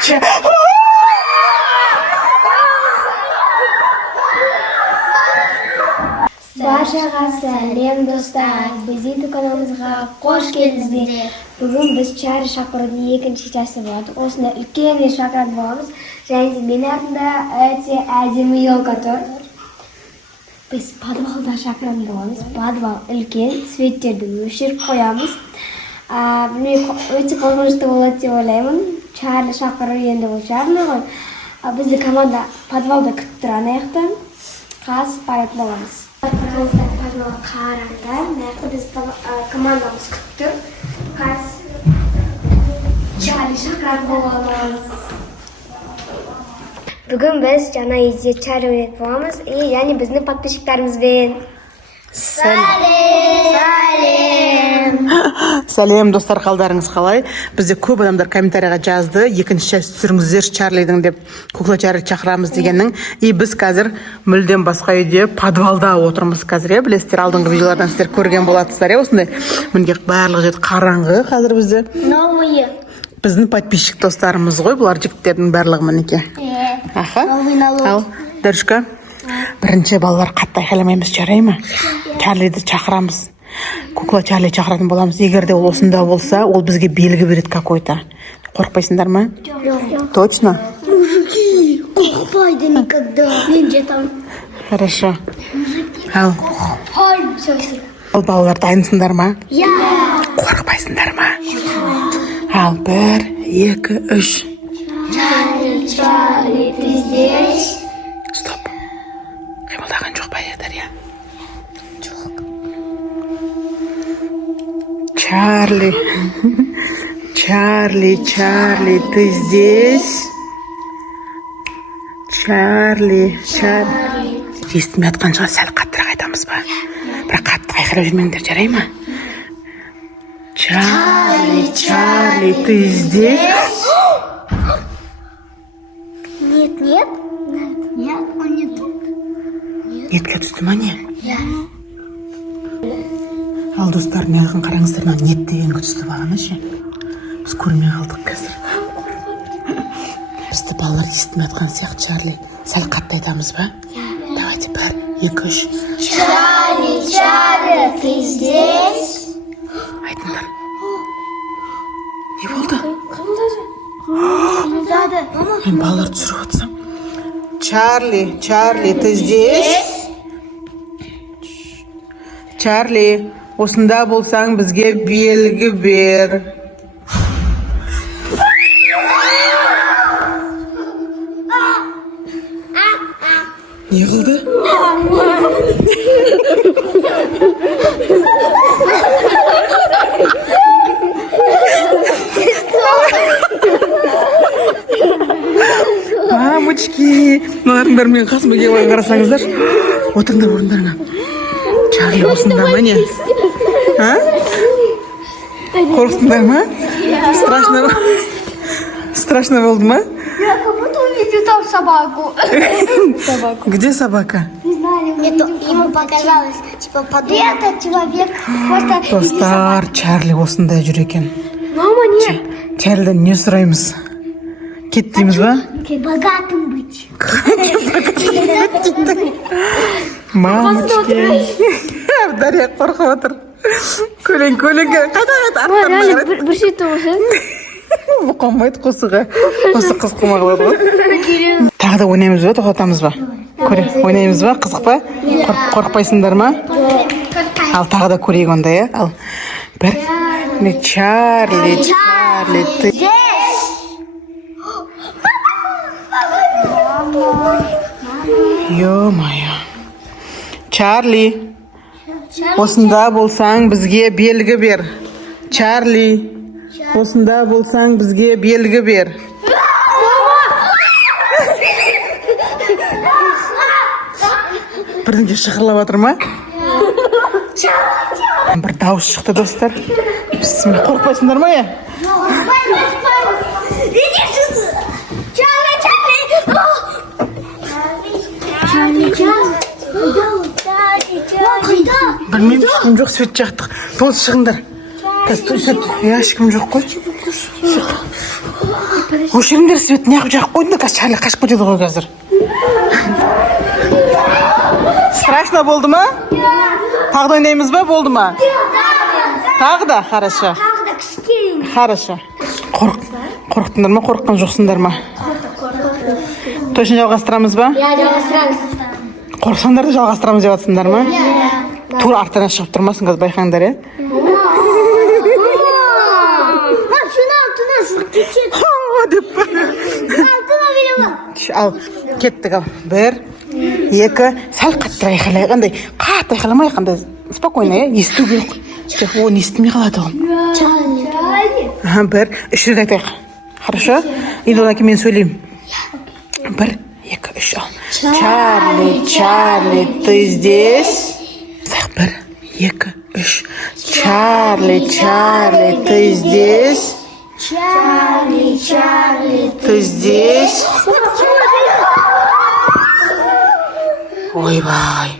Barchaga salom do'stlar. Bizning kanalımızga hoş geldingiz. Bugün biz Charlie Chakra'nın ikinci kechasi bo'ldi. O'sida ulkan shakrat bo'lamiz. Және men ardimda öte azimiy yo'qotur. Biz podvalda shakrat bo'lamiz. Podval ulkan svetterda yo'shirib qo'yamiz. Buni o'ta qo'rqinchli bo'ladi deb o'ylayman. Charlie Chakra endi o'sharmi? Bizni komanda podvalda kutib turadi yoqdan. Qaz parat bo'lamiz. Qarangda, nerede biz komandamız kuttu. Qaz Charlie Chakra bo'lamiz. Bugün biz jana izley Charlie bo'lamiz. Yani bizni podpисчиктарimiz bilan Сәлем достар, қалдарыңыз қалай? Бізде көп адамдар комментарияға жазды. Екінші часть түсіріңіздер Чарлидің деп кукла Чарли шақырамыз дегеннің. Біз қазір мүлдем басқа үйде подвалда отырмыз қазір. Білесіздер, алдыңғы видеолардан сіздер көрген болатсыздар. Осындай мінге барлық жер қараңғы қазір бізде. новые. Біздің подписчик достарымыз ғой, бұлар жігіттердің барлығы мінеке. Аха. Ал, Дәрішка. Бірінші балалар қатты айқайламаймыз, жарай ма? Чарлиді шақырамыз. Кукла Чарли шақыратын боламыз. Егер де ол осында болса, ол бізге белгі береді какой-то. Қорықпайсыңдар ма? Жоқ. Точно? Мужики, қорықпайды никогда. Мен жетам. Хорошо. Ал. Қорықпайды. Ол балалар дайынсыңдар ма? Я. Қорықпайсыңдар ма? Ал, 1, 2, 3. Чарли, ты здесь? Стоп. Қимылдаған жоқ па Дарья? Жоқ. Чарли. Чарли, Чарли, ты здесь? Чарли, Чарли. Естімей атқан шығар, сәл қаттырақ айтамыз ба? Бірақ қатты қайқырып жүрмеңдер, жарай ма? Чарли, Чарли, ты здесь? Нет, нет. Нет, он не тут. Нетке түсті ма не? Я. Ал достар, не ақын қараңыздар, мына нет деген түсті бағана ше. Біз көрмей қалдық қазір. Бізді балалар естімей атқан сияқты, Чарли. Сәл қатты айтамыз ба? Давайте, 1, 2, 3. Чарли, Чарли, ты здесь? Айтыңдар. Не болды? Мен балалар түсіріп атсам. Чарли, Чарли, ты здесь? Чарли, осында болсаң бізге белгі бер. Не қылды? Мамочки, мыналардың бәрі мен қасыма келіп алып қарасаңыздар. Отырыңдар орындарыңа. Чарли осында ма не? Қорықтыңдар ма? Страшно болды ма? Я как будто увидел там собаку. Где собака? Не знаю. Ему показалось, типа подумал. Этот человек просто... Достар, Чарли осында жүр екен. Мама, нет. Чарлидан не сұраймыз? Кет дейміз ба? Богатым быть. Мамочки. Дарья қорқып отыр. Көлең, қайта арттарына қарайды. Bir şey olsun. Бұл қонбайды қосыға. Қосы қыз қылмағылады ғой. Тағы да ойнаймыз ба, тоқтатамыз ба? Ойнаймыз ба, қызық па? Қорықпайсыңдар ма? Ал тағы да көрейік онда, я? Ал, 1, Чарли, Чарли, ты... Ё-моё. Чарли, осында болсаң бізге белгі бер. Чарли, осында болсаң бізге белгі бер. Бірдеңке шығырлап жатыр ма? Бір дауыс шықты достар. Қорықпайсыңдар ма я? Иди сюда. Чарли, Чарли. Чарли, Чарли. Білмеймін, ешкім жоқ, свет жақтық. Тоғыз шығыңдар. Қазір точно ешкім жоқ қой. Өшіріңдер свет неғып жағып қойдыңдар, қазір Чарли қашып кетеді ғой қазір. Страшно болды ма? Тағы да ойнаймыз ба, болды ма? Тағы да, хорошо. Тағы да кішкене. Хорошо. Қорықтыңдар ма, қорыққан жоқсыңдар ма? Точно жалғастырамыз ба? Жалғастырамыз. Қорықсаңдар да жалғастырамыз деп жатсыңдар ма? Тура артынан шығып тұрмасын, қазір байқаңдар, е? Ал, кеттік ал. 1, 2, сәл қаттыр айқайлайық, андай қатты айқайламайық, андай спокойно, есту керек. Оны естімей қалады ғой. 1, 3 рет айтайық. Хорошо? Енді одан кейін мен сөйлеймін. 1, 2, 3 ал. Чарли, Чарли, ты здесь? 1, 2, 3. Чарли, Чарли, ты здесь? Чарли, Чарли, ты здесь? Ойбай.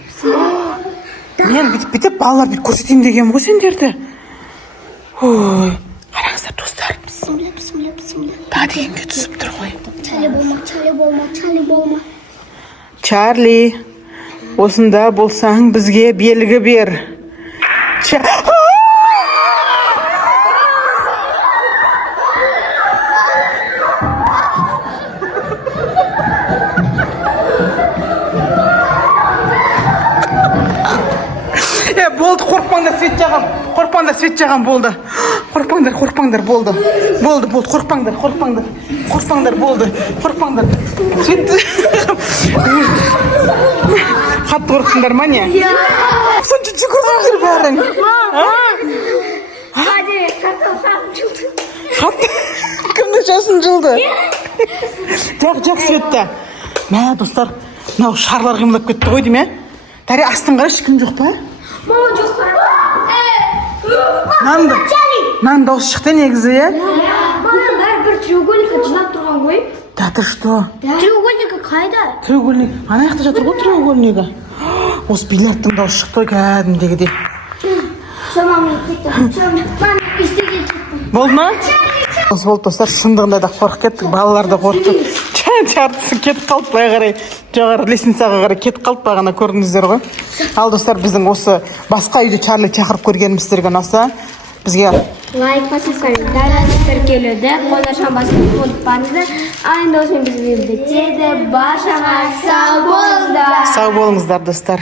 Мен бүйтіп балалар бүйтіп көрсетейін деген ғой сендерді. Ой, қараңыздар достар. Бісміллә. Та дегенге түсіп тұр ғой. Чарли болма. Чарли, осында болсаң бізге белгі бер. Болды, қорықпаңдар, свет жағам, болды. Қорықпаңдар, болды. Қорықпаңдар, болды. Свет. Қатты қорықтыңдар ма не? Сонша жүгірдіңдер бәрің. Кімді жасын жылды? Жақ светті. Мә, достар, мынау шарлар қимылдап кетті ғой дейме? Тәрі астын қараш, кім жоқ па? Мама жоқ. Нан дауыс шықты негізі, е? Мама бір треугольник жинап тұрған ғой. Да ты что? Треугольник қайда? Треугольник. Ана жақта жатыр ғой треугольнигі. Осы бильярдтың дауыс шықты ғой кәдімдегідей. Мама істеге кеттім. Болды ма? Осы болды достар, шындығында да қорқып кеттік, балалар да қорқып. Жартысы кетіп қалып былай қарай, жоғары лестницаға қарай кетіп қалып бағана көрдіңіздер ғой. Ал достар, біздің осы басқа үйде Чарли шақырып көргеніміз сіздерге ұнаса, бізге лайк басып тіркелуді, қоңырауын басып ұмытпаңыздар. Енді осымен біз бітеді. Баршаңа сау болыңыздар. Сау болыңыздар достар.